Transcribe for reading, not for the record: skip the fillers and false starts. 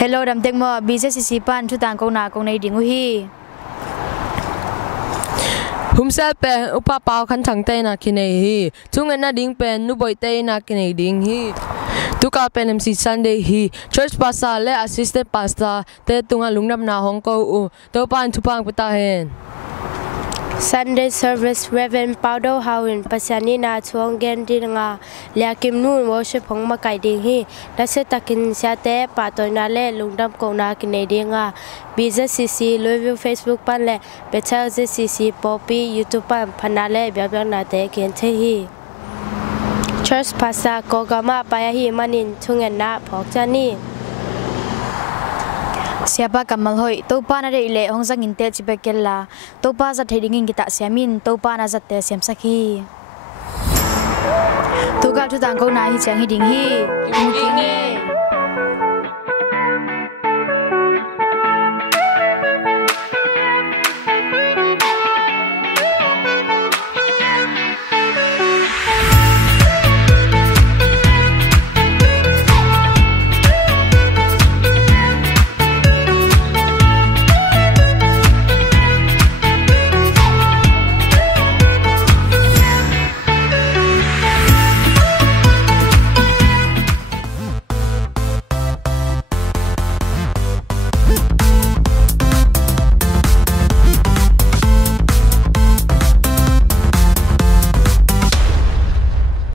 Hello dam tek mo BJ sisipan thu tang ko na ko nei dingu hi Humsel pen upa pau khan thang te na kinei hi chung na ding pen nu boi te na kinei ding hi tuka pen MC Sunday hi church pastor le assistant pastor te tunga lungnam na hong ko u to pan thupang pata hen Sunday service Reverend Paudo Hawin pasani na chuang gen dinga liakim nun worship hong makai ding hi nase takin siate patoi na le lungdam ko na kinei dinga BJCC Louisville Facebook pan le Bethel JCC Poppy YouTube pan phanale byabyak na te ken the hi Church pastor Kogama paya hi manin chungen na phok chani siapa kamal hoi to pa na re le hong jang in te chibekella to pa za theding in kita siamin to pa na za te siam sakhi to ka thu tang ko na hi chang hi ding hi